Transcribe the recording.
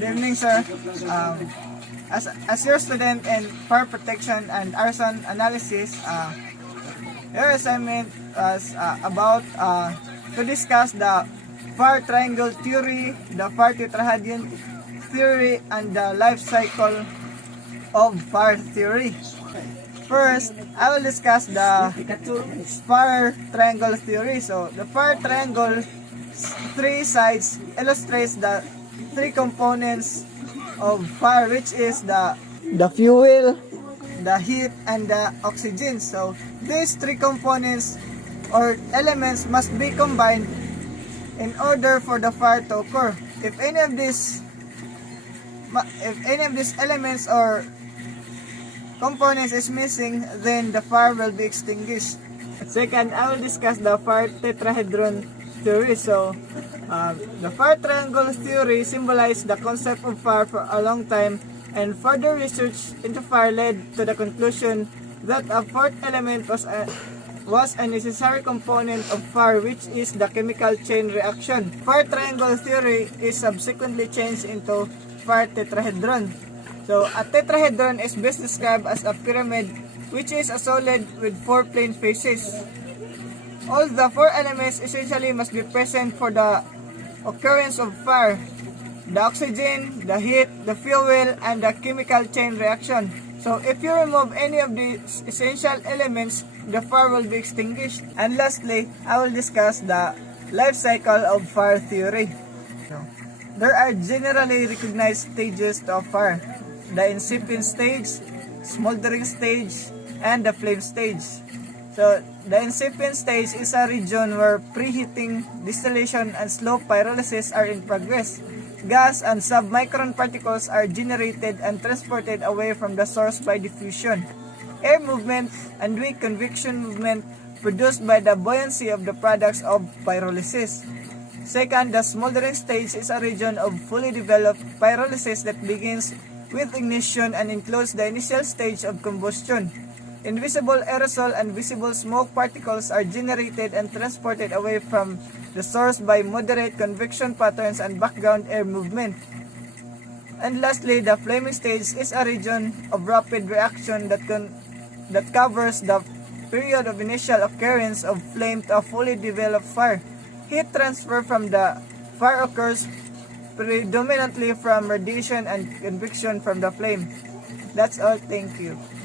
Good evening, sir. As your student in fire protection and arson analysis, your assignment was about to discuss the fire triangle theory, the fire tetrahedron theory, and the life cycle of fire theory. First, I will discuss the fire triangle theory. So, the fire triangle three sides illustrates the three components of fire, which is the fuel, the heat, and the oxygen. So, these three components or elements must be combined in order for the fire to occur. If any of these elements or components is missing, then the fire will be extinguished. Second, I will discuss the fire tetrahedron theory. So, the fire triangle theory symbolized the concept of fire for a long time, and further research into fire led to the conclusion that a fourth element was a necessary component of fire, which is the chemical chain reaction. Fire triangle theory is subsequently changed into fire tetrahedron. So, a tetrahedron is best described as a pyramid, which is a solid with four plane faces. All the four elements essentially must be present for the occurrence of fire: the oxygen, the heat, the fuel, and the chemical chain reaction. So, if you remove any of these essential elements, the fire will be extinguished. And lastly, I will discuss the life cycle of fire theory. So, there are generally recognized stages of fire: the incipient stage, smoldering stage, and the flame stage. So, the incipient stage is a region where preheating, distillation, and slow pyrolysis are in progress. Gas and submicron particles are generated and transported away from the source by diffusion. Air movement and weak convection movement produced by the buoyancy of the products of pyrolysis. Second, the smoldering stage is a region of fully developed pyrolysis that begins with ignition and includes the initial stage of combustion. Invisible aerosol and visible smoke particles are generated and transported away from the source by moderate convection patterns and background air movement. And lastly, the flaming stage is a region of rapid reaction that covers the period of initial occurrence of flame to a fully developed fire. Heat transfer from the fire occurs predominantly from radiation and convection from the flame. That's all. Thank you.